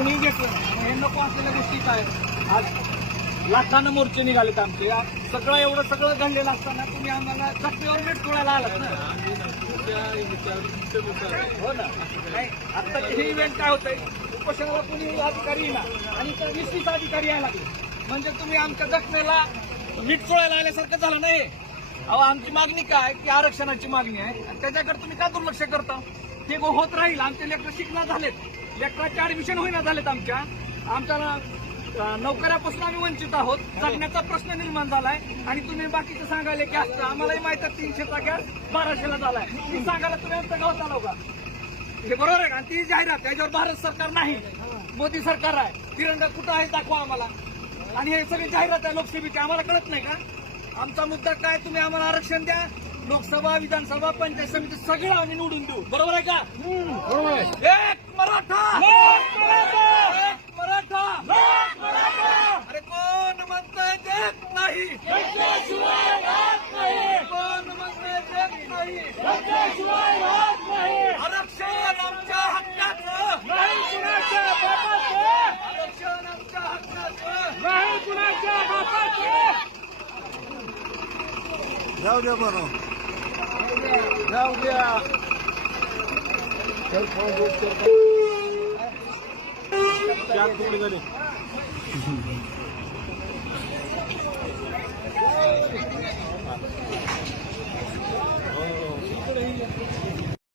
कुणीही घेतलं नाही. हे नको असलेल्या गोष्टी काय? आज लाखानं मोर्चे निघालेत आमचे. सगळं एवढं सगळं घडलेलं असताना तुम्ही आम्हाला जखमीवर मीठ कोणाला आलात ना? हो ना. नाही आता हे इव्हेंट काय होतंय? उपोषणाला कुणी अधिकारी येणार आणि त्या वीस वीस अधिकारी यायला लागले. म्हणजे तुम्ही आमच्या जखमेला मीठ चोळायला आल्यासारखं झालं नाही अहो आमची मागणी काय? की आरक्षणाची मागणी आहे. आणि त्याच्याकडे तुम्ही का दुर्लक्ष करता? ते होत राहील. आमचे लेकर शिकणार झालेत. लेकराचे ऍडमिशन होईना झालेत आमच्या. आमच्या नोकऱ्यापासून आम्ही वंचित आहोत. जगण्याचा प्रश्न निर्माण झालाय. आणि तुम्ही बाकीचं सांगायला की असतं आम्हालाही माहीत आहे तीनशेचा गॅस बाराशेला झालाय. ती सांगायला तुम्ही आमच्या गावात आलो का? हे बरोबर आहे का? आणि ती जाहिरात त्याच्यावर भारत सरकार नाही. मोदी सरकार आहे. तिरंगा कुठं आहे दाखवा आम्हाला. आणि हे सगळी जाहिरात आहे लोकसेवेची आम्हाला कळत नाही का? आमचा मुद्दा काय? तुम्ही आम्हाला आरक्षण द्या. लोकसभा विधानसभा पंचायत समिती सगळं आम्ही निवडून देऊ. बरोबर आहे का? एक मराठा! एक मराठा! अरे कोण म्हणतंय देत नाही कोण म्हणतंय देत नाही आरक्षण आमच्या हक्काचं आरक्षण आमच्या हक्काचं जाऊ द्या बरं जाऊ द्या. चार तुकडे झाले.